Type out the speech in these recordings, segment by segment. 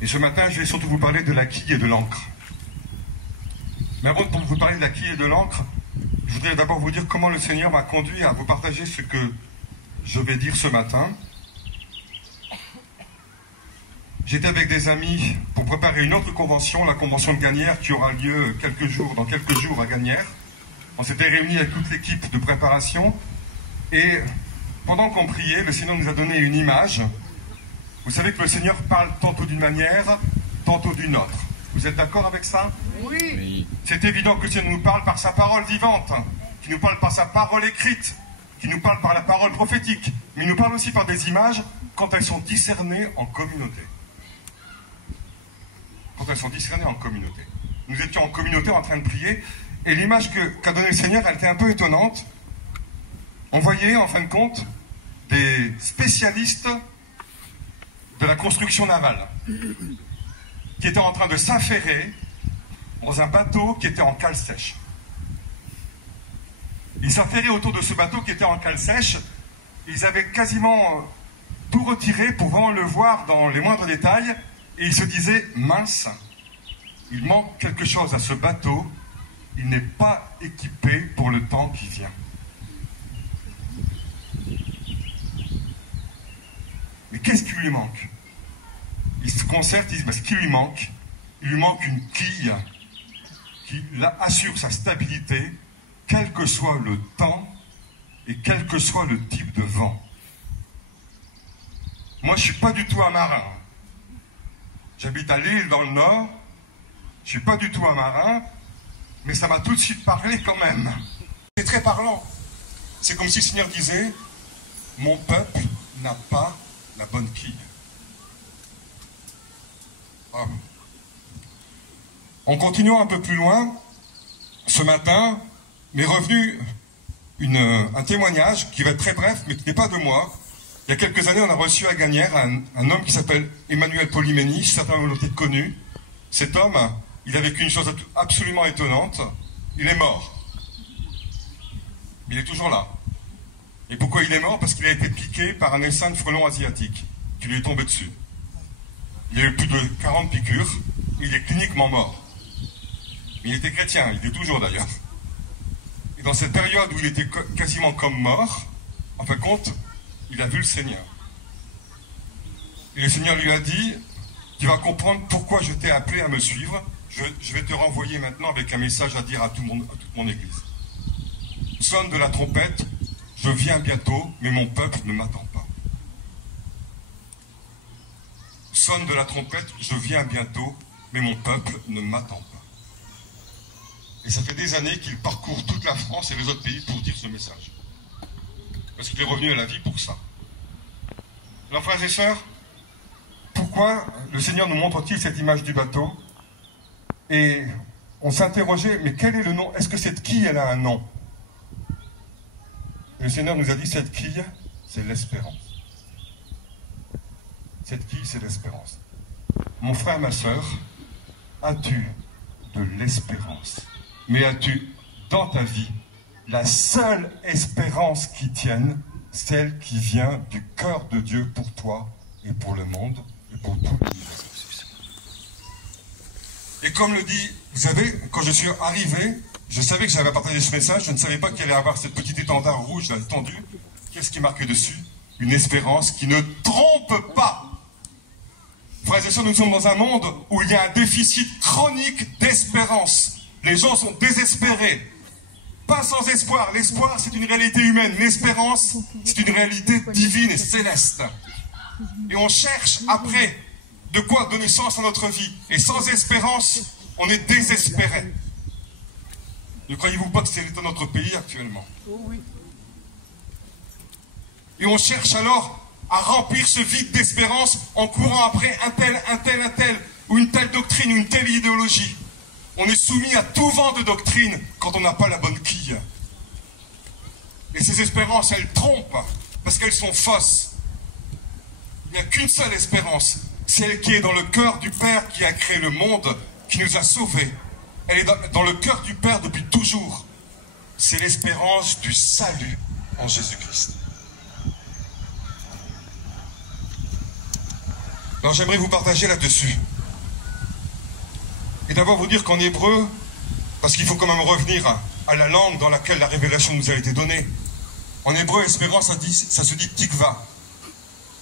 Et ce matin, je vais surtout vous parler de la quille et de l'encre. Mais avant de vous parler de la quille et de l'encre, je voudrais d'abord vous dire comment le Seigneur m'a conduit à vous partager ce que je vais dire ce matin. J'étais avec des amis pour préparer une autre convention, la convention de Gagnères, qui aura lieu dans quelques jours à Gagnères. On s'était réunis avec toute l'équipe de préparation et pendant qu'on priait, le Seigneur nous a donné une image. Vous savez que le Seigneur parle tantôt d'une manière, tantôt d'une autre. Vous êtes d'accord avec ça? Oui. C'est évident que le Seigneur nous parle par sa parole vivante, qui nous parle par sa parole écrite, qui nous parle par la parole prophétique, mais il nous parle aussi par des images quand elles sont discernées en communauté. Quand elles sont discernées en communauté. Nous étions en communauté en train de prier, et l'image qu'a donnée le Seigneur, elle était un peu étonnante. On voyait, en fin de compte, des spécialistes de la construction navale, qui étaient en train de s'affairer dans un bateau qui était en cale sèche. Ils s'affairaient autour de ce bateau qui était en cale sèche. Ils avaient quasiment tout retiré pour vraiment le voir dans les moindres détails. Et ils se disaient, mince, il manque quelque chose à ce bateau. Il n'est pas équipé pour le temps qui vient. Mais qu'est-ce qui lui manque? Ils se concertent, ils disent, ce qui lui manque, il lui manque une quille qui assure sa stabilité, quel que soit le temps et quel que soit le type de vent. Moi, je ne suis pas du tout un marin. J'habite à Lille, dans le Nord. Je ne suis pas du tout un marin, mais ça m'a tout de suite parlé quand même. C'est très parlant. C'est comme si le Seigneur disait, mon peuple n'a pas la bonne quille. Ah. En continuant un peu plus loin, ce matin m'est revenu un témoignage qui va être très bref, mais qui n'est pas de moi. Il y a quelques années, on a reçu à Gagnères un homme qui s'appelle Emmanuel Polimeni, certains l'ont peut-être connu. Cet homme, il a vécu une chose absolument étonnante. Il est mort. Mais il est toujours là. Et pourquoi il est mort? Parce qu'il a été piqué par un essaim de frelons asiatiques qui lui est tombé dessus. Il a eu plus de 40 piqûres, et il est cliniquement mort. Mais il était chrétien, il est toujours d'ailleurs. Et dans cette période où il était quasiment comme mort, en fin de compte, il a vu le Seigneur. Et le Seigneur lui a dit, tu vas comprendre pourquoi je t'ai appelé à me suivre. Je vais te renvoyer maintenant avec un message à dire à toute mon église. Sonne de la trompette, je viens bientôt, mais mon peuple ne m'attend pas. Sonne de la trompette, je viens bientôt, mais mon peuple ne m'attend pas. Et ça fait des années qu'il parcourt toute la France et les autres pays pour dire ce message. Parce qu'il est revenu à la vie pour ça. Alors frères et sœurs, pourquoi le Seigneur nous montre-t-il cette image du bateau? Et on s'interrogeait, mais quel est le nom? Est-ce que cette quille, elle a un nom? Et le Seigneur nous a dit, cette quille, c'est l'espérance. Cette quille, c'est l'espérance. Mon frère, ma sœur, as-tu de l'espérance? Mais as-tu, dans ta vie, la seule espérance qui tienne, celle qui vient du cœur de Dieu pour toi et pour le monde et pour tout l'univers? Et comme le dit, vous savez, quand je suis arrivé, je savais que j'avais partagé ce message, je ne savais pas qu'il allait avoir cette petite étendard rouge là, tendue. Qu'est-ce qui est marqué dessus? Une espérance qui ne trompe pas. Frères et sœurs, nous sommes dans un monde où il y a un déficit chronique d'espérance. Les gens sont désespérés. Pas sans espoir. L'espoir, c'est une réalité humaine. L'espérance, c'est une réalité divine et céleste. Et on cherche après de quoi donner sens à notre vie. Et sans espérance, on est désespéré. Ne croyez-vous pas que c'est l'état de notre pays actuellement? Et on cherche alors à remplir ce vide d'espérance en courant après un tel, ou une telle doctrine, ou une telle idéologie. On est soumis à tout vent de doctrine quand on n'a pas la bonne quille. Et ces espérances, elles trompent, parce qu'elles sont fausses. Il n'y a qu'une seule espérance, celle qui est dans le cœur du Père qui a créé le monde, qui nous a sauvés. Elle est dans le cœur du Père depuis toujours. C'est l'espérance du salut en Jésus-Christ. Alors j'aimerais vous partager là-dessus. Et d'abord vous dire qu'en hébreu, parce qu'il faut quand même revenir à la langue dans laquelle la révélation nous a été donnée. En hébreu, espérance, ça se dit tikva.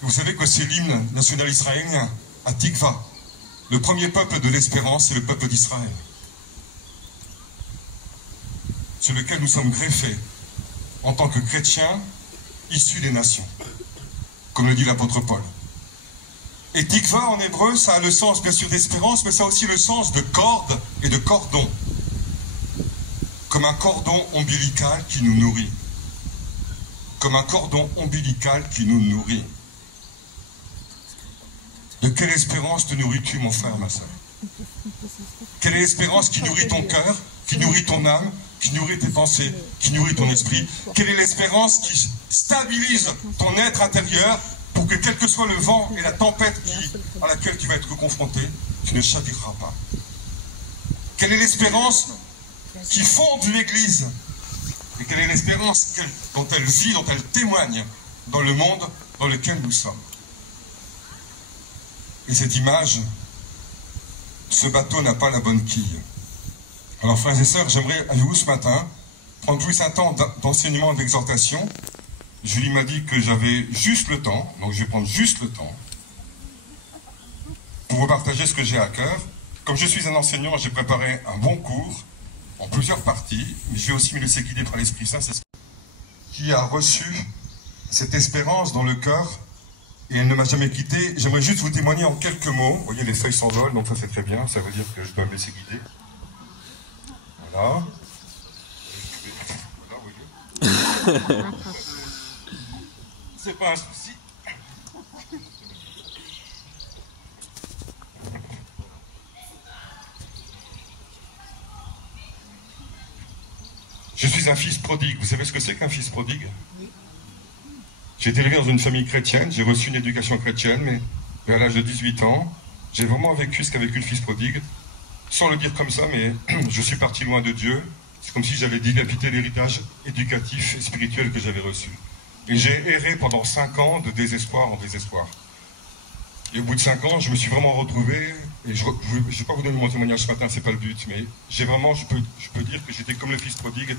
Vous savez que c'est l'hymne national israélien, à Tikva. Le premier peuple de l'espérance, c'est le peuple d'Israël. Sur lequel nous sommes greffés en tant que chrétiens issus des nations, comme le dit l'apôtre Paul. Et Tikva en hébreu, ça a le sens bien sûr d'espérance, mais ça a aussi le sens de corde et de cordon. Comme un cordon ombilical qui nous nourrit. Comme un cordon ombilical qui nous nourrit. De quelle espérance te nourris-tu, mon frère, ma soeur? Quelle est l'espérance qui nourrit ton cœur, qui nourrit ton âme, qui nourrit tes pensées, qui nourrit ton esprit? Quelle est l'espérance qui stabilise ton être intérieur pour que quel que soit le vent et la tempête à laquelle tu vas être confronté, tu ne chavireras pas? Quelle est l'espérance qui fonde l'Église? Et quelle est l'espérance dont elle vit, dont elle témoigne dans le monde dans lequel nous sommes? Et cette image, ce bateau n'a pas la bonne quille. Alors frères et sœurs, j'aimerais avec vous ce matin prendre plus un temps d'enseignement et d'exhortation. Julie m'a dit que j'avais juste le temps, donc je vais prendre juste le temps pour vous partager ce que j'ai à cœur. Comme je suis un enseignant, j'ai préparé un bon cours en plusieurs parties, mais je vais aussi me laisser guider par l'Esprit Saint, qui a reçu cette espérance dans le cœur et elle ne m'a jamais quitté. J'aimerais juste vous témoigner en quelques mots. Vous voyez, les feuilles s'envolent, donc ça c'est très bien, ça veut dire que je dois me laisser guider. Voilà. Voilà, vous voyez. C'est pas un souci. Je suis un fils prodigue. Vous savez ce que c'est qu'un fils prodigue? J'ai été élevé dans une famille chrétienne, j'ai reçu une éducation chrétienne, mais à l'âge de 18 ans, j'ai vraiment vécu ce qu'a vécu le fils prodigue. Sans le dire comme ça, mais je suis parti loin de Dieu. C'est comme si j'avais dilapidé l'héritage éducatif et spirituel que j'avais reçu. Et j'ai erré pendant 5 ans de désespoir en désespoir. Et au bout de 5 ans, je me suis vraiment retrouvé, et je ne vais pas vous donner mon témoignage ce matin, c'est pas le but, mais j'ai vraiment, je peux dire que j'étais comme le fils prodigue.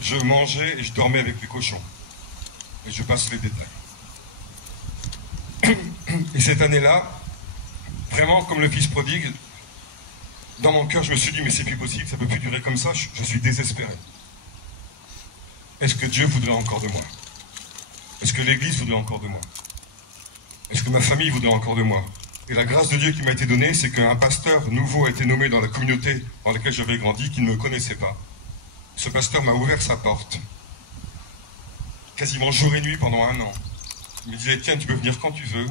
Je mangeais et je dormais avec les cochons. Et je passe les détails. Et cette année-là, vraiment comme le fils prodigue, dans mon cœur, je me suis dit, mais c'est plus possible, ça ne peut plus durer comme ça, je suis désespéré. Est-ce que Dieu voudrait encore de moi? Est-ce que l'Église voudrait encore de moi? Est-ce que ma famille voudrait encore de moi? Et la grâce de Dieu qui m'a été donnée, c'est qu'un pasteur nouveau a été nommé dans la communauté dans laquelle j'avais grandi, qui ne me connaissait pas. Ce pasteur m'a ouvert sa porte, quasiment jour et nuit pendant 1 an. Il me disait, tiens, tu peux venir quand tu veux,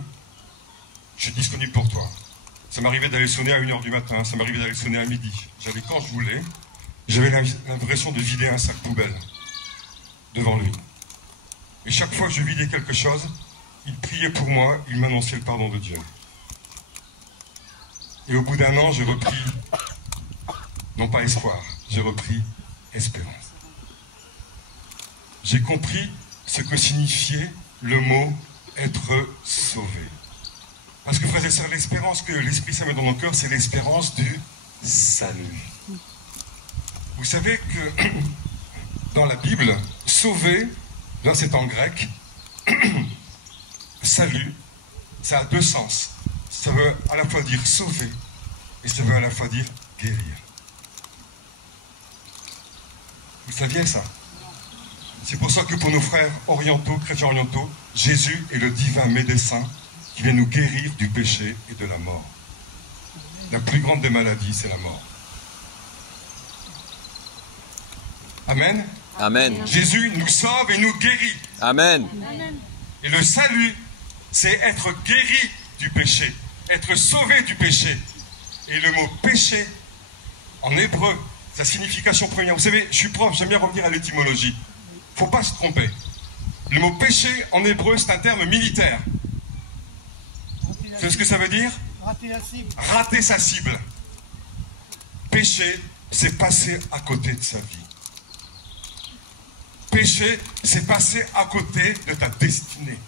je suis disponible pour toi. Ça m'arrivait d'aller sonner à 1h du matin, ça m'arrivait d'aller sonner à midi. J'allais quand je voulais, j'avais l'impression de vider un sac poubelle devant lui. Et chaque fois que je vidais quelque chose, il priait pour moi, il m'annonçait le pardon de Dieu. Et au bout d'1 an, j'ai repris, non pas espoir, j'ai repris espérance. J'ai compris ce que signifiait le mot être sauvé. Parce que, frères et sœurs, l'espérance que l'Esprit Saint met dans nos cœurs, c'est l'espérance du salut. Vous savez que dans la Bible, sauver, là c'est en grec, salut, ça a 2 sens. Ça veut à la fois dire sauver et ça veut à la fois dire guérir. Vous saviez ça? C'est pour ça que pour nos frères orientaux, chrétiens orientaux, Jésus est le divin médecin qui vient nous guérir du péché et de la mort. La plus grande des maladies, c'est la mort. Amen. Amen. Jésus nous sauve et nous guérit. Amen. Et le salut, c'est être guéri du péché, être sauvé du péché. Et le mot péché, en hébreu, sa signification première. Vous savez, je suis prof, j'aime bien revenir à l'étymologie. Il ne faut pas se tromper. Le mot péché, en hébreu, c'est un terme militaire. Vous savez ce que ça veut dire? Rater la cible. Rater sa cible. Péché, c'est passer à côté de sa vie. Péché, c'est passer à côté de ta destinée.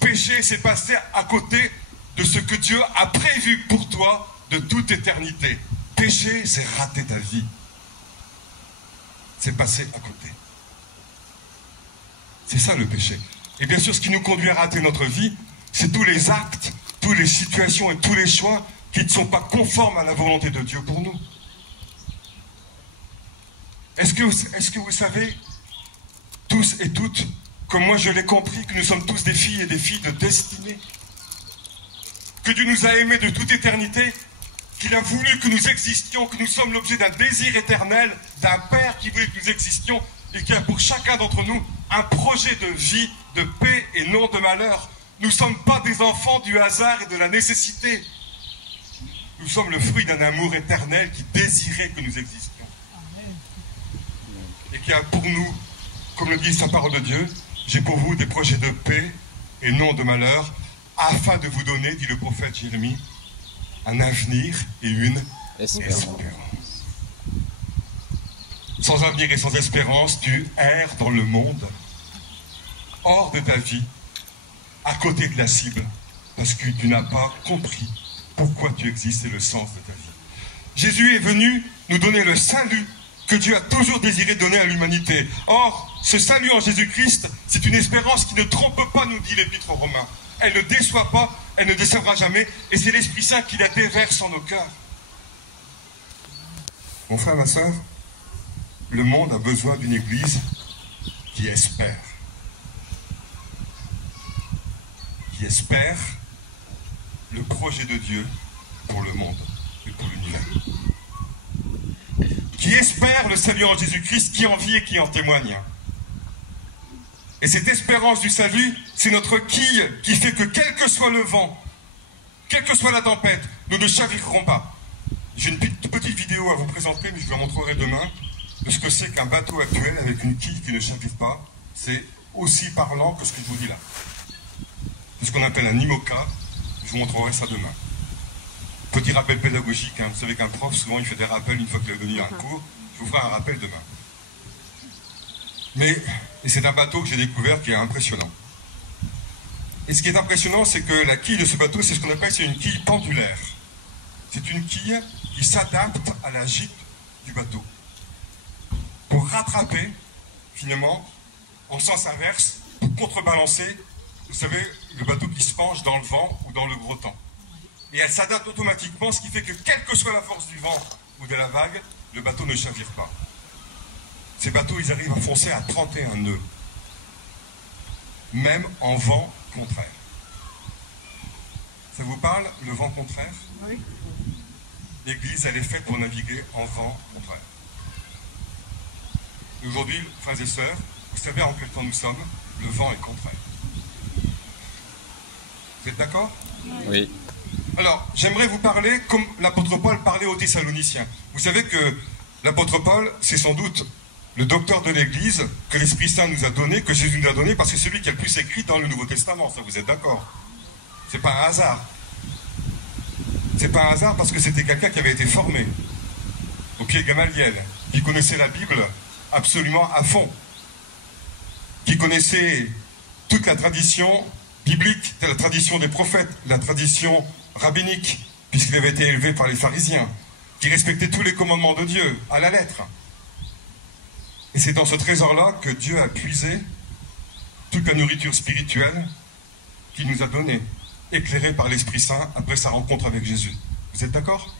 Péché, c'est passer à côté de ce que Dieu a prévu pour toi de toute éternité. Pécher, c'est rater ta vie. C'est passer à côté. C'est ça le péché. Et bien sûr, ce qui nous conduit à rater notre vie, c'est tous les actes, toutes les situations et tous les choix qui ne sont pas conformes à la volonté de Dieu pour nous. Est-ce que vous savez, tous et toutes, comme moi je l'ai compris, que nous sommes tous des filles et des filles de destinée? Que Dieu nous a aimés de toute éternité, qu'il a voulu que nous existions, que nous sommes l'objet d'un désir éternel, d'un Père qui voulait que nous existions, et qui a pour chacun d'entre nous un projet de vie, de paix et non de malheur. Nous ne sommes pas des enfants du hasard et de la nécessité. Nous sommes le fruit d'un amour éternel qui désirait que nous existions. Et qui a pour nous, comme le dit sa parole de Dieu, j'ai pour vous des projets de paix et non de malheur, afin de vous donner, dit le prophète Jérémie, un avenir et une espérance. Sans avenir et sans espérance, tu erres dans le monde, hors de ta vie, à côté de la cible, parce que tu n'as pas compris pourquoi tu existes et le sens de ta vie. Jésus est venu nous donner le salut que Dieu a toujours désiré donner à l'humanité. Or, ce salut en Jésus-Christ, c'est une espérance qui ne trompe pas, nous dit l'Épître aux Romains. Elle ne déçoit pas, elle ne décevra jamais, et c'est l'Esprit Saint qui la déverse en nos cœurs. Mon frère, ma soeur, le monde a besoin d'une église qui espère. Qui espère le projet de Dieu pour le monde et pour l'univers. Qui espère le salut en Jésus-Christ, qui en vit et qui en témoigne. Et cette espérance du salut, c'est notre quille qui fait que quel que soit le vent, quelle que soit la tempête, nous ne chavirerons pas. J'ai une petite vidéo à vous présenter, mais je vous la montrerai demain, de ce que c'est qu'un bateau actuel avec une quille qui ne chavire pas. C'est aussi parlant que ce que je vous dis là. C'est ce qu'on appelle un IMOCA. Je vous montrerai ça demain. Petit rappel pédagogique, hein. Vous savez qu'un prof, souvent, il fait des rappels une fois qu'il a donné un cours. Je vous ferai un rappel demain. Et c'est un bateau que j'ai découvert qui est impressionnant. Et ce qui est impressionnant, c'est que la quille de ce bateau, c'est ce qu'on appelle une quille pendulaire. C'est une quille qui s'adapte à la gîte du bateau. Pour rattraper, finalement, en sens inverse, pour contrebalancer, vous savez, le bateau qui se penche dans le vent ou dans le gros temps. Et elle s'adapte automatiquement, ce qui fait que quelle que soit la force du vent ou de la vague, le bateau ne chavire pas. Ces bateaux, ils arrivent à foncer à 31 nœuds, même en vent contraire. Ça vous parle, le vent contraire? Oui. L'Église, elle est faite pour naviguer en vent contraire. Aujourd'hui, frères et sœurs, vous savez en quel temps nous sommes? Le vent est contraire. Vous êtes d'accord? Oui. Alors, j'aimerais vous parler comme l'apôtre Paul parlait aux Thessaloniciens. Vous savez que l'apôtre Paul, c'est sans doute le docteur de l'Église que l'Esprit Saint nous a donné, que Jésus nous a donné, parce que c'est celui qui a le plus écrit dans le Nouveau Testament. Ça, vous êtes d'accord? C'est pas un hasard. C'est pas un hasard parce que c'était quelqu'un qui avait été formé au pied de Gamaliel, qui connaissait la Bible absolument à fond, qui connaissait toute la tradition biblique, la tradition des prophètes, la tradition rabbinique, puisqu'il avait été élevé par les pharisiens, qui respectait tous les commandements de Dieu à la lettre. Et c'est dans ce trésor-là que Dieu a puisé toute la nourriture spirituelle qu'il nous a donnée, éclairée par l'Esprit Saint après sa rencontre avec Jésus. Vous êtes d'accord?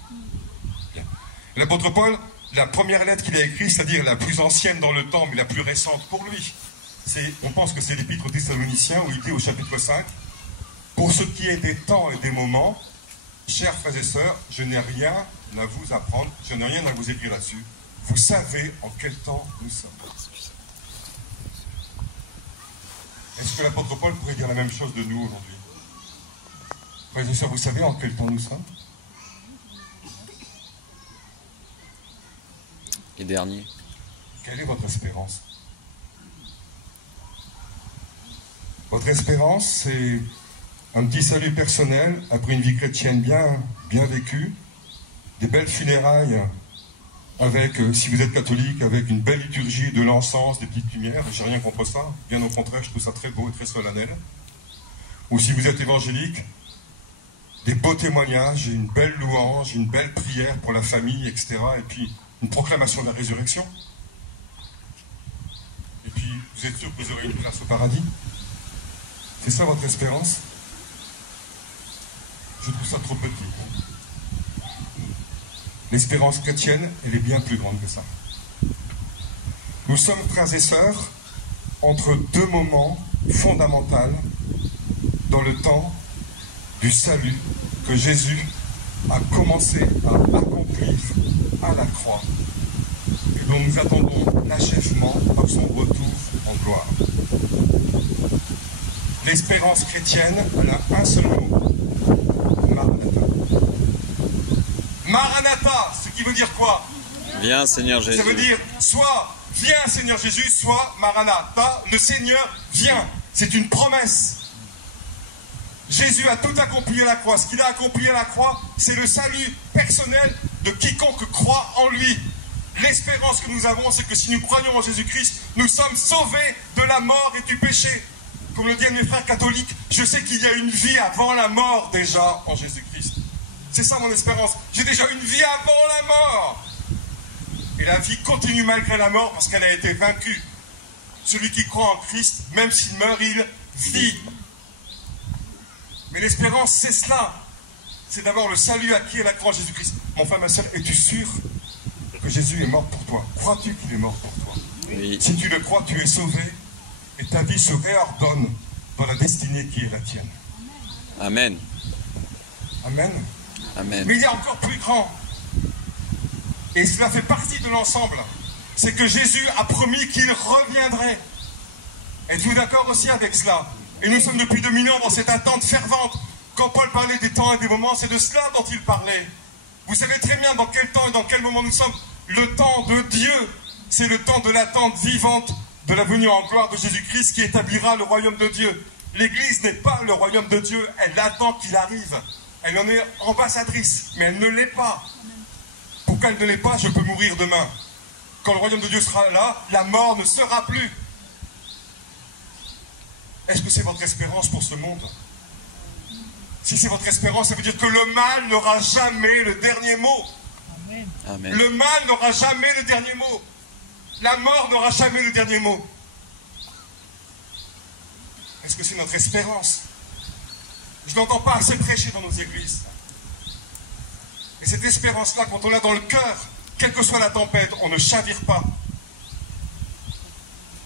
Bien. L'apôtre Paul, la première lettre qu'il a écrite, c'est-à-dire la plus ancienne dans le temps, mais la plus récente pour lui, on pense que c'est l'Épître aux Thessaloniciens, où il dit au chapitre 5, « Pour ce qui est des temps et des moments, chers frères et sœurs, je n'ai rien à vous apprendre, je n'ai rien à vous écrire là-dessus. Vous savez en quel temps nous sommes. » Est-ce que l'apôtre Paul pourrait dire la même chose de nous aujourd'hui? Frères et sœurs, vous savez en quel temps nous sommes? Et dernier. Quelle est votre espérance? Votre espérance, c'est un petit salut personnel après une vie chrétienne bien vécue, des belles funérailles avec, si vous êtes catholique, avec une belle liturgie, de l'encens, des petites lumières. J'ai rien contre ça, bien au contraire, je trouve ça très beau et très solennel. Ou si vous êtes évangélique, des beaux témoignages, une belle louange, une belle prière pour la famille, etc. Et puis une proclamation de la résurrection. Et puis vous êtes sûr que vous aurez une place au paradis? C'est ça votre espérance? Je trouve ça trop petit. L'espérance chrétienne, elle est bien plus grande que ça. Nous sommes, frères et sœurs, entre deux moments fondamentaux dans le temps du salut que Jésus a commencé à accomplir à la croix et dont nous attendons l'achèvement par son retour en gloire. L'espérance chrétienne, elle a un seul mot: Maranatha. Maranatha, ce qui veut dire quoi? Viens, Seigneur Jésus. Ça veut dire soit viens, Seigneur Jésus, soit Maranatha, le Seigneur vient. C'est une promesse. Jésus a tout accompli à la croix. Ce qu'il a accompli à la croix, c'est le salut personnel de quiconque croit en lui. L'espérance que nous avons, c'est que si nous croyons en Jésus-Christ, nous sommes sauvés de la mort et du péché. Comme le disent mes frères catholiques, je sais qu'il y a une vie avant la mort déjà en Jésus-Christ. C'est ça mon espérance. J'ai déjà une vie avant la mort. Et la vie continue malgré la mort parce qu'elle a été vaincue. Celui qui croit en Christ, même s'il meurt, il vit. Mais l'espérance, c'est cela. C'est d'abord le salut acquis à la croix de Jésus-Christ. Mon frère, ma soeur, es-tu sûr que Jésus est mort pour toi? Crois-tu qu'il est mort pour toi? Oui. Si tu le crois, tu es sauvé et ta vie se réordonne dans la destinée qui est la tienne. Amen. Amen. Amen. Mais il y a encore plus grand. Et cela fait partie de l'ensemble. C'est que Jésus a promis qu'il reviendrait. Êtes-vous d'accord aussi avec cela? Et nous sommes depuis 2000 ans dans cette attente fervente. Quand Paul parlait des temps et des moments, c'est de cela dont il parlait. Vous savez très bien dans quel temps et dans quel moment nous sommes. Le temps de Dieu, c'est le temps de l'attente vivante de la venue en gloire de Jésus-Christ qui établira le royaume de Dieu. L'Église n'est pas le royaume de Dieu, elle attend qu'il arrive. Elle en est ambassadrice, mais elle ne l'est pas. Pour qu'elle ne l'est pas, je peux mourir demain. Quand le royaume de Dieu sera là, la mort ne sera plus. Est-ce que c'est votre espérance pour ce monde? Si c'est votre espérance, ça veut dire que le mal n'aura jamais le dernier mot. Amen. Le mal n'aura jamais le dernier mot. La mort n'aura jamais le dernier mot. Est-ce que c'est notre espérance? Je n'entends pas assez prêcher dans nos églises. Et cette espérance-là, quand on l'a dans le cœur, quelle que soit la tempête, on ne chavire pas.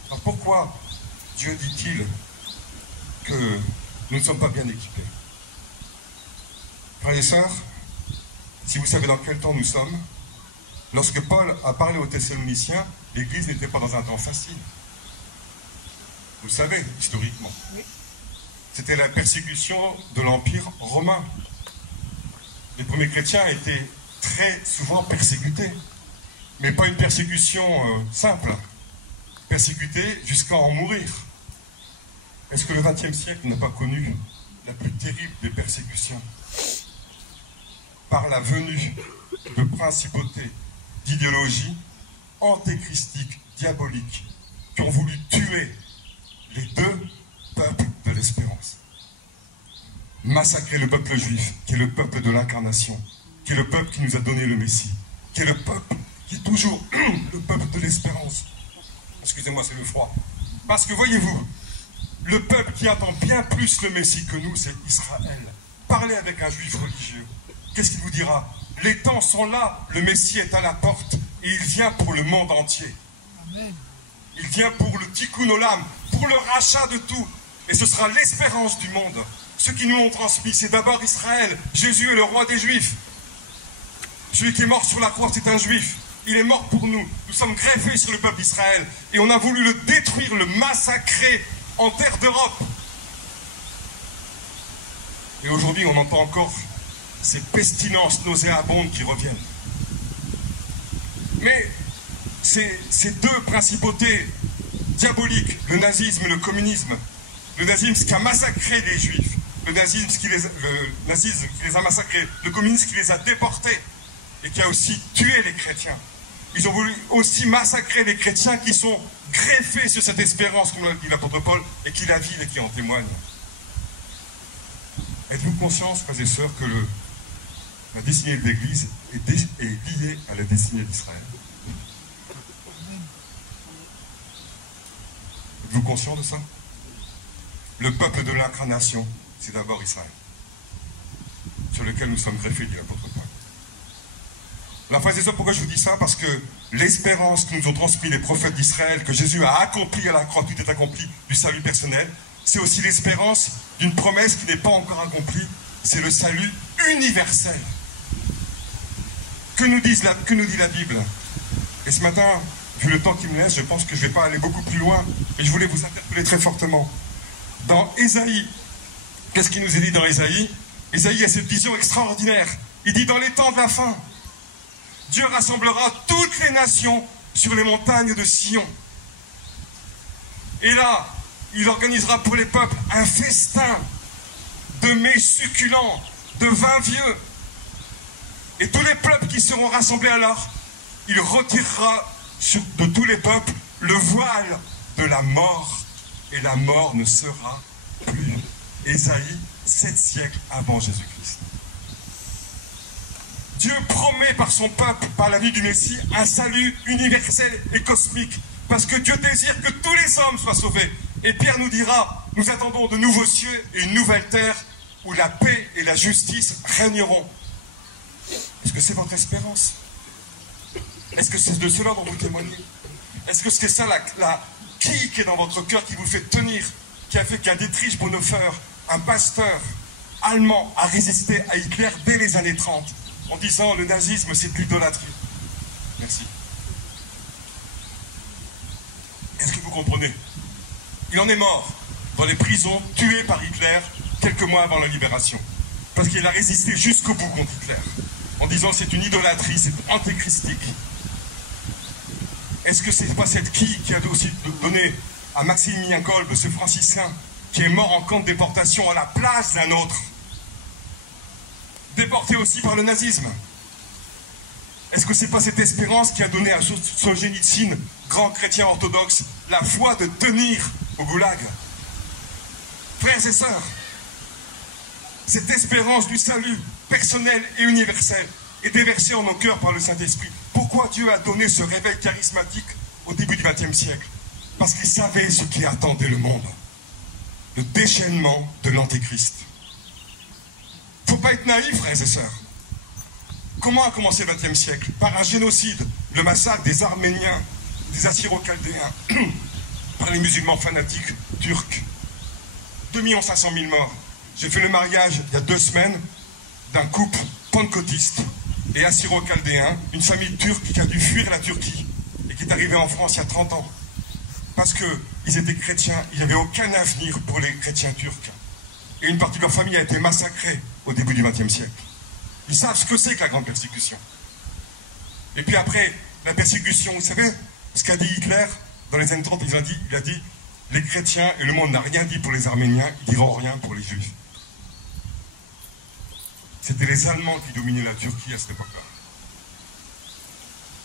Alors pourquoi Dieu dit-il que nous ne sommes pas bien équipés? Frères et sœurs, si vous savez dans quel temps nous sommes, lorsque Paul a parlé aux Thessaloniciens, l'Église n'était pas dans un temps facile. Vous le savez, historiquement. C'était la persécution de l'Empire romain. Les premiers chrétiens étaient très souvent persécutés. Mais pas une persécution simple. Persécutés jusqu'à en mourir. Est-ce que le XXe siècle n'a pas connu la plus terrible des persécutions? Par la venue de principautés, d'idéologies antéchristiques, diaboliques, qui ont voulu tuer les deux peuples de l'espérance. Massacrer le peuple juif, qui est le peuple de l'incarnation, qui est le peuple qui nous a donné le Messie, qui est le peuple qui est toujours le peuple de l'espérance. Excusez-moi, c'est le froid. Parce que voyez-vous, le peuple qui attend bien plus le Messie que nous, c'est Israël. Parlez avec un juif religieux. Qu'est-ce qu'il vous dira? Les temps sont là, le Messie est à la porte et il vient pour le monde entier. Amen. Il vient pour le tikkun olam, pour le rachat de tout. Et ce sera l'espérance du monde. Ceux qui nous l'ont transmis, c'est d'abord Israël. Jésus est le roi des Juifs. Celui qui est mort sur la croix, c'est un Juif. Il est mort pour nous. Nous sommes greffés sur le peuple d'Israël. Et on a voulu le détruire, le massacrer en terre d'Europe. Et aujourd'hui, on entend encore ces pestilences nauséabondes qui reviennent. Mais ces deux principautés diaboliques, le nazisme et le communisme, le nazisme qui a massacré les juifs, le nazisme qui les a massacrés, le communisme qui les a déportés et qui a aussi tué les chrétiens. Ils ont voulu aussi massacrer les chrétiens qui sont greffés sur cette espérance, comme l'a dit l'apôtre Paul, et qui la vivent et qui en témoignent. Êtes-vous conscients, frères et sœurs, que la destinée de l'Église est liée à la destinée d'Israël? Êtes-vous conscients de ça? Le peuple de l'incarnation, c'est d'abord Israël, sur lequel nous sommes greffés, dit l'apôtre Paul. La frères et sœurs, pourquoi je vous dis ça? Parce que l'espérance que nous ont transmis les prophètes d'Israël, que Jésus a accompli à la croix, tout est accompli, du salut personnel, c'est aussi l'espérance d'une promesse qui n'est pas encore accomplie, c'est le salut universel. Que nous dit la Bible? Et ce matin, vu le temps qui me laisse, je pense que je ne vais pas aller beaucoup plus loin, mais je voulais vous interpeller très fortement. Dans Ésaïe, qu'est-ce qu'il nous est dit dans Ésaïe? Ésaïe a cette vision extraordinaire. Il dit, dans les temps de la fin, Dieu rassemblera toutes les nations sur les montagnes de Sion. Et là, il organisera pour les peuples un festin de mets succulents, de vin vieux. Et tous les peuples qui seront rassemblés alors, il retirera de tous les peuples le voile de la mort. Et la mort ne sera plus. Ésaïe, 7 siècles avant Jésus-Christ. Dieu promet par son peuple, par la vie du Messie, un salut universel et cosmique. Parce que Dieu désire que tous les hommes soient sauvés. Et Pierre nous dira, nous attendons de nouveaux cieux et une nouvelle terre où la paix et la justice régneront. Est-ce que c'est votre espérance? Est-ce que c'est de cela dont vous témoignez? Est-ce que c'est ça qui est dans votre cœur qui vous fait tenir, qui a fait qu'un Dietrich Bonhoeffer, un pasteur allemand, a résisté à Hitler dès les années 30 en disant le nazisme c'est de l'idolâtrie? Merci. Est-ce que vous comprenez? Il en est mort dans les prisons, tué par Hitler quelques mois avant la libération. Parce qu'il a résisté jusqu'au bout contre Hitler, en disant c'est une idolâtrie, c'est antéchristique. Est-ce que c'est pas cette qui a aussi donné à Maximilien Kolbe, ce franciscain, qui est mort en camp de déportation à la place d'un autre, déporté aussi par le nazisme? Est-ce que c'est pas cette espérance qui a donné à Solzhenitsyn, grand chrétien orthodoxe, la foi de tenir au goulag? Frères et sœurs, cette espérance du salut personnel et universel est déversée en nos cœurs par le Saint-Esprit. Pourquoi Dieu a donné ce réveil charismatique au début du XXe siècle? Parce qu'il savait ce qui attendait le monde. Le déchaînement de l'Antéchrist. Il ne faut pas être naïf, frères et sœurs. Comment a commencé le XXe siècle? Par un génocide, le massacre des Arméniens, des Assyro-Chaldéens, par les musulmans fanatiques turcs. 2 500 000 morts. J'ai fait le mariage il y a 2 semaines d'un couple pentecôtiste et assyro-chaldéen, une famille turque qui a dû fuir la Turquie et qui est arrivée en France il y a 30 ans. Parce qu'ils étaient chrétiens, il n'y avait aucun avenir pour les chrétiens turcs. Et une partie de leur famille a été massacrée au début du XXe siècle. Ils savent ce que c'est que la grande persécution. Et puis après, la persécution, vous savez, ce qu'a dit Hitler dans les années 30, il a dit les chrétiens et le monde n'a rien dit pour les Arméniens, ils diront rien pour les Juifs. C'était les Allemands qui dominaient la Turquie à cette époque-là.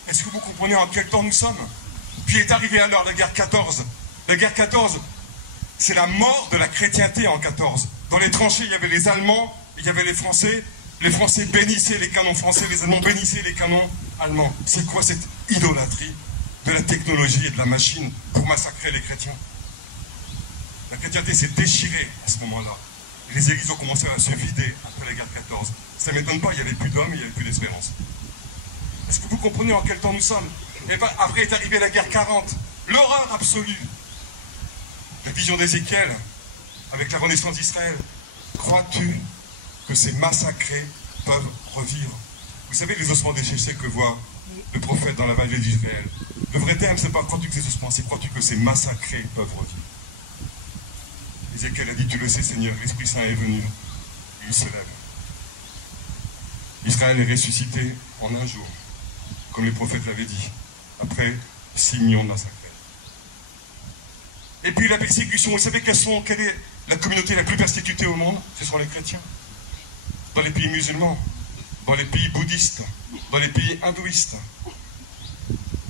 Est-ce que vous comprenez en quel temps nous sommes? Puis est arrivée alors la guerre 14. La guerre 14, c'est la mort de la chrétienté en 14. Dans les tranchées, il y avait les Allemands, il y avait les Français. Les Français bénissaient les canons français, les Allemands bénissaient les canons allemands. C'est quoi cette idolâtrie de la technologie et de la machine pour massacrer les chrétiens? La chrétienté s'est déchirée à ce moment-là. Les églises ont commencé à se vider après la guerre 14. Ça ne m'étonne pas, il n'y avait plus d'hommes et il n'y avait plus d'espérance. Est-ce que vous comprenez en quel temps nous sommes? Et bien, après est arrivée la guerre 40. L'horreur absolue. La vision d'Ézéchiel avec la renaissance d'Israël. Crois-tu que ces massacrés peuvent revivre? Vous savez les ossements déchaussés que voit le prophète dans la vallée d'Israël. Le vrai terme, c'est pas crois-tu que ces ossements, c'est crois-tu que ces massacrés peuvent revivre? Ézéchiel a dit, tu le sais Seigneur, l'Esprit Saint est venu. Il se lève. Israël est ressuscité en un jour, comme les prophètes l'avaient dit, après 6 millions de massacres. Et puis la persécution, vous savez quelle est la communauté la plus persécutée au monde? Ce sont les chrétiens. Dans les pays musulmans, dans les pays bouddhistes, dans les pays hindouistes,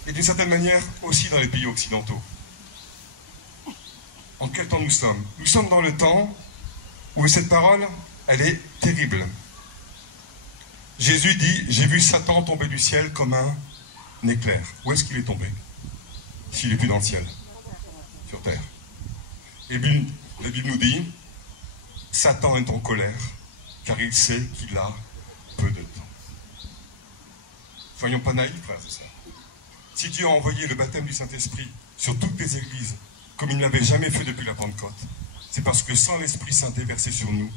et d'une certaine manière aussi dans les pays occidentaux. En quel temps nous sommes? Nous sommes dans le temps où cette parole elle est terrible. Jésus dit, j'ai vu Satan tomber du ciel comme un éclair. Où est-ce qu'il est tombé? S'il n'est plus dans le ciel, sur terre. Et bien, la Bible nous dit, Satan est en colère, car il sait qu'il a peu de temps. Soyons pas naïfs, frères et sœurs. Si Dieu a envoyé le baptême du Saint-Esprit sur toutes les églises, comme il ne l'avait jamais fait depuis la Pentecôte, c'est parce que sans l'Esprit Saint déversé sur nous,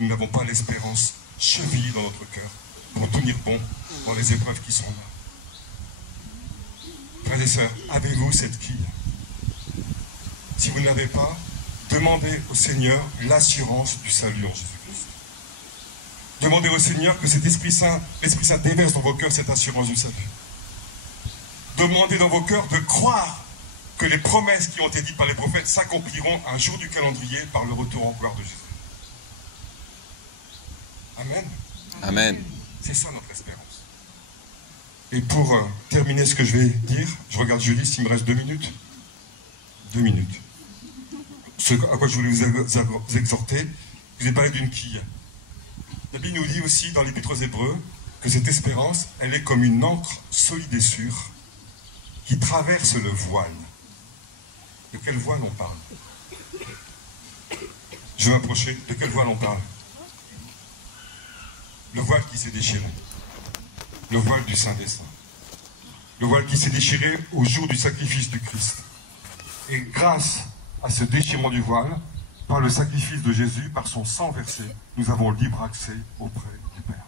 nous n'avons pas l'espérance chevillée dans notre cœur pour tenir bon dans les épreuves qui sont là. Frères et sœurs, avez-vous cette quille? Si vous ne l'avez pas, demandez au Seigneur l'assurance du salut en Jésus-Christ. Demandez au Seigneur que cet l'Esprit Saint déverse dans vos cœurs cette assurance du salut. Demandez dans vos cœurs de croire que les promesses qui ont été dites par les prophètes s'accompliront un jour du calendrier par le retour en gloire de Jésus. Amen. Amen. C'est ça notre espérance. Et pour terminer ce que je vais dire, je regarde Julie, s'il me reste 2 minutes. 2 minutes. Ce à quoi je voulais vous exhorter, je vous ai parlé d'une quille. La Bible nous dit aussi dans l'Épître aux Hébreux que cette espérance, elle est comme une ancre solide et sûre qui traverse le voile. De quel voile on parle? Je vais m'approcher. De quel voile on parle? Le voile qui s'est déchiré. Le voile du Saint des Saints. Le voile qui s'est déchiré au jour du sacrifice du Christ. Et grâce à ce déchirement du voile, par le sacrifice de Jésus, par son sang versé, nous avons libre accès auprès du Père.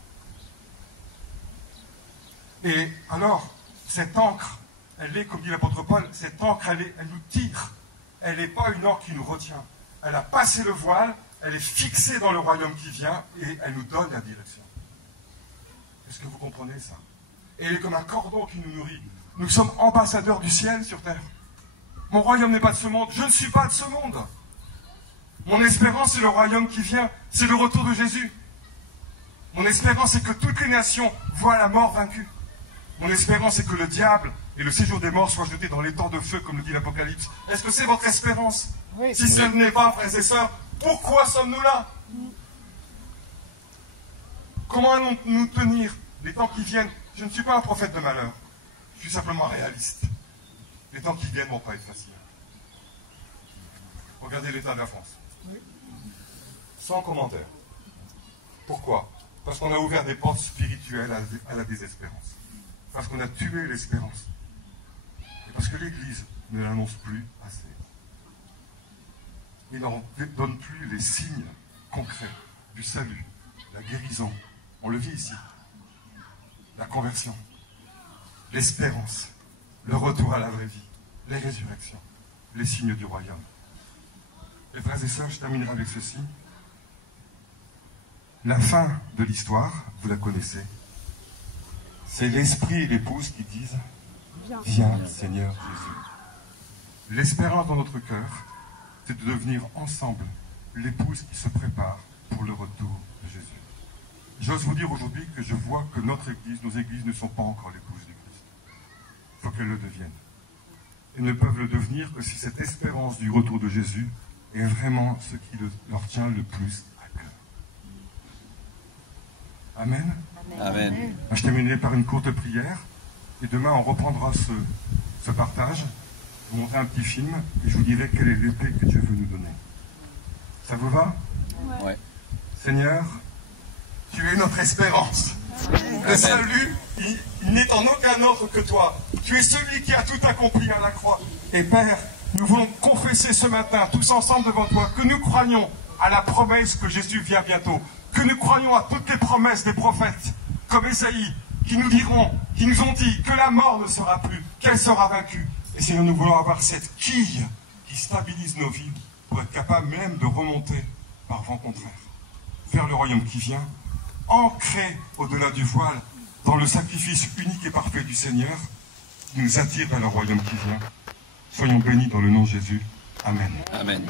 Et alors, cette encre, elle est, comme dit l'apôtre Paul, cette encre, elle nous tire. Elle n'est pas une encre qui nous retient. Elle a passé le voile, elle est fixée dans le royaume qui vient, et elle nous donne la direction. Est-ce que vous comprenez ça? Et elle est comme un cordon qui nous nourrit. Nous sommes ambassadeurs du ciel sur terre. Mon royaume n'est pas de ce monde, je ne suis pas de ce monde. Mon espérance, c'est le royaume qui vient, c'est le retour de Jésus. Mon espérance, c'est que toutes les nations voient la mort vaincue. Mon espérance, c'est que le diable et le séjour des morts soient jetés dans les temps de feu, comme le dit l'Apocalypse. Est-ce que c'est votre espérance? Oui. Si ce n'est pas, frères et sœurs, pourquoi sommes-nous là? Comment allons-nous tenir les temps qui viennent? Je ne suis pas un prophète de malheur. Je suis simplement réaliste. Les temps qui viennent ne vont pas être faciles. Regardez l'état de la France. Sans commentaire. Pourquoi? Parce qu'on a ouvert des portes spirituelles à la désespérance. Parce qu'on a tué l'espérance. Et parce que l'Église ne l'annonce plus assez. Il n'en donne plus les signes concrets du salut, la guérison. On le vit ici. La conversion, l'espérance, le retour à la vraie vie, les résurrections, les signes du royaume. Et frères et sœurs, je terminerai avec ceci. La fin de l'histoire, vous la connaissez. C'est l'esprit et l'épouse qui disent « Viens, Seigneur Jésus ». L'espérance dans notre cœur, c'est de devenir ensemble l'épouse qui se prépare pour le retour de Jésus. J'ose vous dire aujourd'hui que je vois que notre Église, nos églises ne sont pas encore l'épouse du Christ. Il faut qu'elles le deviennent. Et ne peuvent le devenir que si cette espérance du retour de Jésus est vraiment ce qui leur tient le plus à cœur. Amen. Amen. Je terminerai par une courte prière. Et demain, on reprendra ce partage. Je vous montrerai un petit film et je vous dirai quelle est l'épée que Dieu veut nous donner. Ça vous va? Ouais. Seigneur, tu es notre espérance. Le salut, il n'est en aucun autre que toi. Tu es celui qui a tout accompli à la croix. Et Père, nous voulons confesser ce matin, tous ensemble devant toi, que nous croyons à la promesse que Jésus vient bientôt. Que nous croyons à toutes les promesses des prophètes, comme Ésaïe, qui nous ont dit que la mort ne sera plus, qu'elle sera vaincue. Et Seigneur, nous voulons avoir cette quille qui stabilise nos vies pour être capable même de remonter par vent contraire vers le royaume qui vient, ancré au-delà du voile dans le sacrifice unique et parfait du Seigneur, qui nous attire vers le royaume qui vient. Soyons bénis dans le nom de Jésus. Amen. Amen.